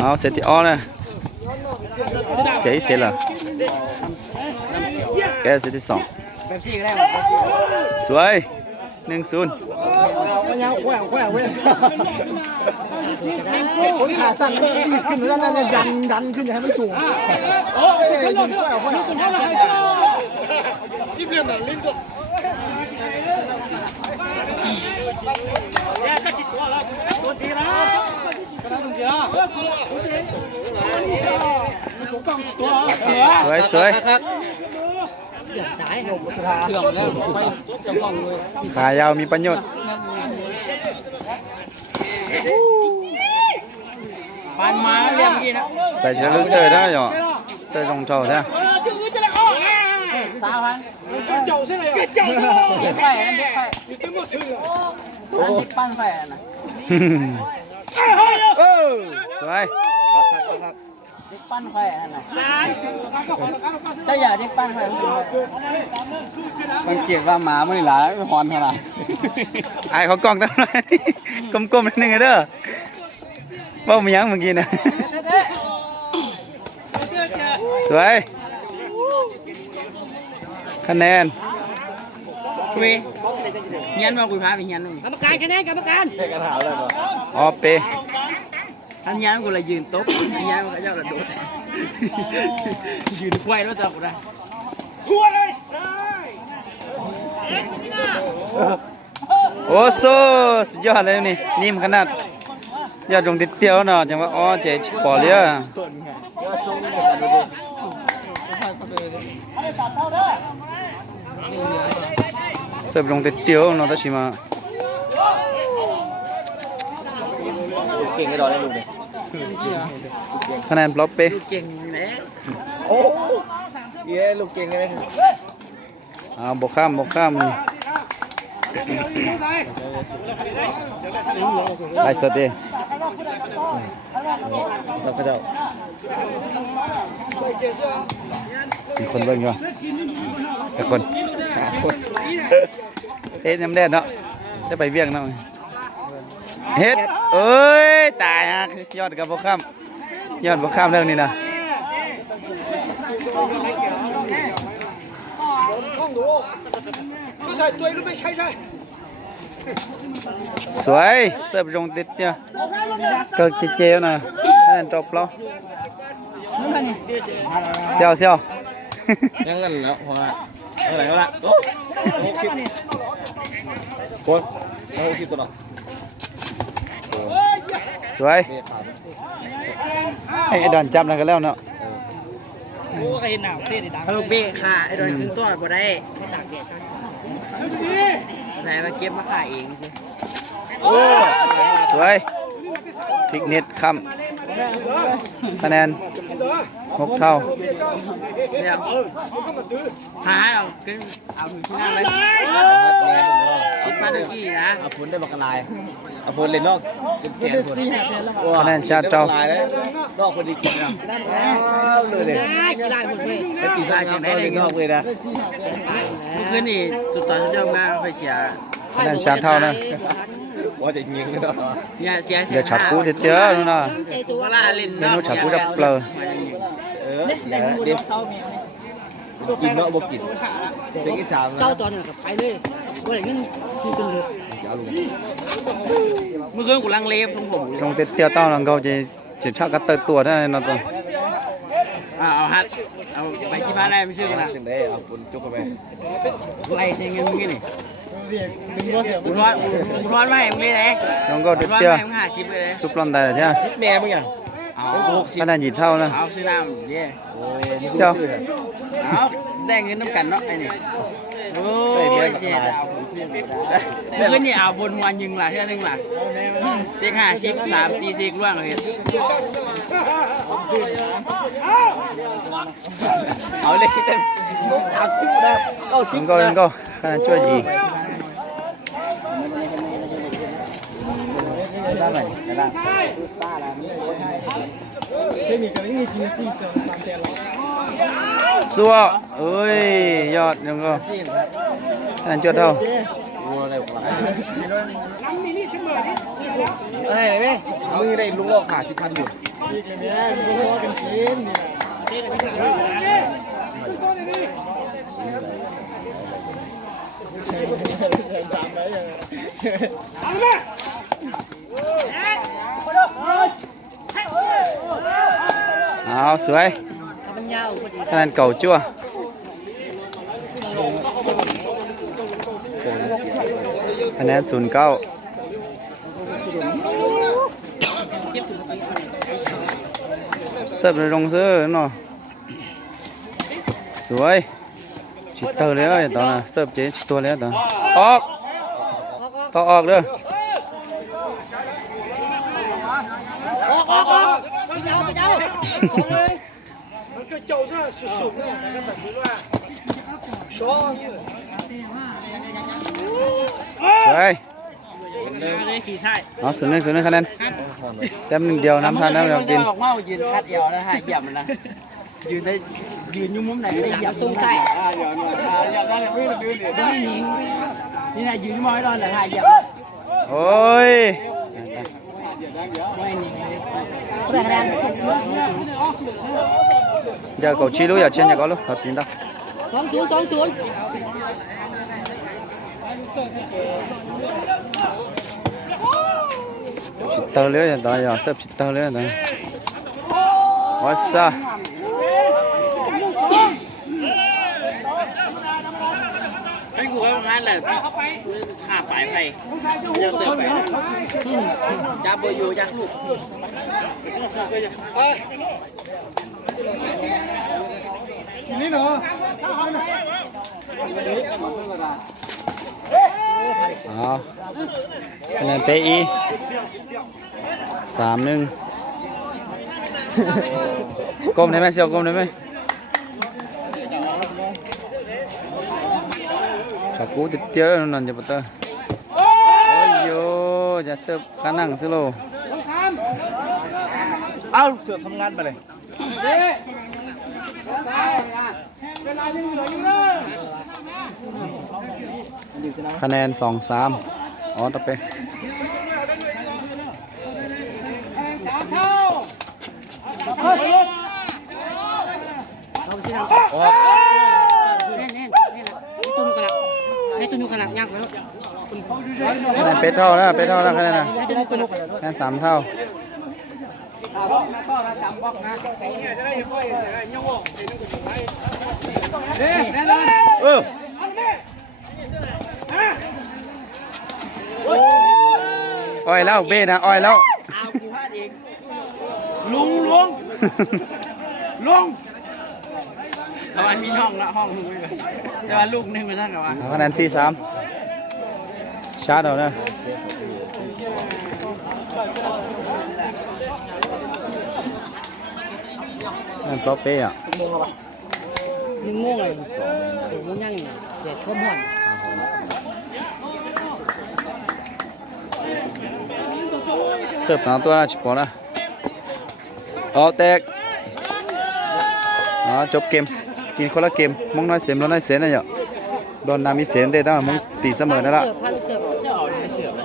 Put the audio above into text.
เอาเสร็จที่อ้อนะเสียเสร็จแล้วแกเสร็จที่2สวย1-0คนขาสั่นมันดีขึ้นแล้วนั่นดันขึ้นให้มันสูงโอ้ยยิงรีบเรียนหน่อยลิ้นก็สวยขายาวมีประโยชน์ปานมาเรียมกี้นะใส่เสื้อลูกเสื้อได้หรอเสื้อรองเท้าได้3,000เด็กไฟนั่นเด็กไฟอันเด็กปั้นไฟน่ะสวยเด็กปั้นไฟน่ะถ้าอยากเด็กปั้นไฟสังเกตว่าหมามันนี่หลายหอนขนาดไอ้เขากล้องตั้งไหนกลมๆนิดนึงเด้อว่ามียังเมื่อกี้นะสวยคะแนนคุยเฮียนมาคุยพาไปเฮียนกรรมการคะแนนกรรมการอ๋อเปท่านเฮียนกูเลยยืนโต๊ะเฮียนมันก็เจ้าระโดดยืนควายแล้วจับกูได้โอ้โซสุดยอดเลยนี่นิ่มขนาดยอดลงติดเตี้ยวเนาะจังว่าอ๋อเจ๊ปอเลี้ยเสิร์ฟลงติดเตี้ยวเนาะตัชิมาเก่งไม่รอได้ลูกเลยคะแนนบล็อกเป้เก่งเลยโอ้ยลูกเก่งเลยบกข้ามไล่สดดิสักเจ้ามีคนเบิ่งอยู่แต่คนเฮ็ดน้ำแดดเนาะจะไปเวียงเนาะเฮ็ดเอ้ยตายฮะยอดกับบกข้ามเรื่องนี้นะสวยเสิร์ฟลงติดเนี่ยก็เจ๋ๆนะนั่นจบแล้วเซียวยังกันแล้วพอละอะไรก็ละโอ้คลิปโอ้คลิปตัวหนอสวยไอ้ดอนจับแล้วก็แล้วเนาะโอ้ไอ้หนาวเสียดิดังลูกเบ้ค่ะไอ้ดอนขึ้นตัวบ่ได้แต่มาเก็บมาขายเองสิสวยพลิกเน็ตค้ำคะแนน6 เท่าเดี๋ยวหาเอาขึ้นเอาถึงที่นั่นเลยคิดมาตะกี้นะเอาพ้นได้บักลายเอาพ้นเลยนอกเสียนคะแนนชาติเจ้านอกคนดีกินนะเลยกีฬาหมดเลยกีฬาอย่างไรเลยนอกเลยนะคืนนี่จุดต่อเจ้ามาไปเชียร์คะแนนชาติเท่านะว่าจะยิงกันเนาะเนี่ยเชียร์เดี๋ยวฉับกูเตี้ยๆนู่นน่ะเมนูฉับกูจะเปลือยเดี๋ยวกินเนาะบ่กินเป็นที่3เจ้าตอนนั้นไปเลยว่าอย่างนี้คือเป็นเลยเมื่อคืนกูลังเลฟทรงผมตรงเตี้ยๆเต้านังเขาจะชักกระเตยตัวได้เนาะตัวเอาฮัทเอาไปที่บ้านได้ไม่เชื่อนะถึงได้เอาคนจุกไปไล่เงินมึงนี่บุญร้อนไม่มึงเลยน้องก็เตี้ยชุบปลอมได้ใช่ไหมชิปแม่มึงอ่ะคะแนนหยีเท่านะเอาซื้อน้ำเย่เจ้าเอาได้เงินน้ำกันเนาะไอ้นี่โอ้ยเจ๊เมื่อนี่เอาบนวันยิงล่ะเท่านึงล่ะเด็ก5 10 3 4 4ล่วงเลยเอาเลยเต็มเอาคู่ได้เอาชิงก็คะแนนช่วยยิงได้ไหมได้เทคนิคก็ไม่มีทีซีเสริมตามแต่เราสัวเอ้ยยอดยังก็คะแนนช่วยเท่า อะไรไหมมือได้ลุงโลกขา10,000อยู่เอาสวยคะแนนเก่าจั่วคะแนน09เสิร์ฟเลยลงซื้อเนาะสวยชิดเตอร์เลยตอนน่ะเสิร์ฟเจ๊ชิดตัวเลยตอนออกต่อออกเด้อสวยเอา0-1คะแนนแต้ม1เดียวนำทันแล้วเรากิน ออกมายืนคัดเอวแล้วหายเหยียบมันนะยืนได้ยืนอยู่มุมไหนก็ได้เหยียบส้มไส้เหยียบได้เลยไม่ยืนได้หนิงนี่นะยืนมองให้รอดเลยหายเหยียบ โอ้ย ไม่หนิง giờ cậu chi lúc giờ trên nhà có lúc thật chín đâu 2-0 chít tơ lưới rồi đó giờ sắp chít tơ lưới rồi what's up ให้กูให้งานเลยขาไปไปเดี๋ยวเสิร์ฟไปจับเบอร์อยู่จับลูกนี่เนาะ đó cái này PI 3-1 côm đấy mấy siêu côm đấy mấy chả cú tiết tiết nó nằm cho bắt tơ ôi yoจะเสิร์ฟขนังซิโล เอาลูกเสือทำงานไปเลย คะแนน2-3อ๋อต่อไปคะแนนเป็ดเท่าแล้วเป็ดเท่าแล้วคะแนนคะแนน3 เท่าอ้อยแล้วเบ้นะอ้อยแล้ว เอากูพลาดเองลุงแต่ว่ามีห้องละห้องนึงเลยแต่ว่าลูกนึงไปท่านกับว่า คะแนน4-3ชาร์จเอานะนั่นโต๊ะเป้อะ 1 โมงเลยมึงยังเด็ดข้มห่อน เสิร์ฟน้ำตัวน่าชิบปอนะเอาแตกอ๋อจบเกมกินคนละเกมมองน้อยเสียมแล้วน้อยเสียนะเหรอโดนนามีเสียนเตะตั้งแต่มองตีเสมอนั่นละ เสิร์ฟ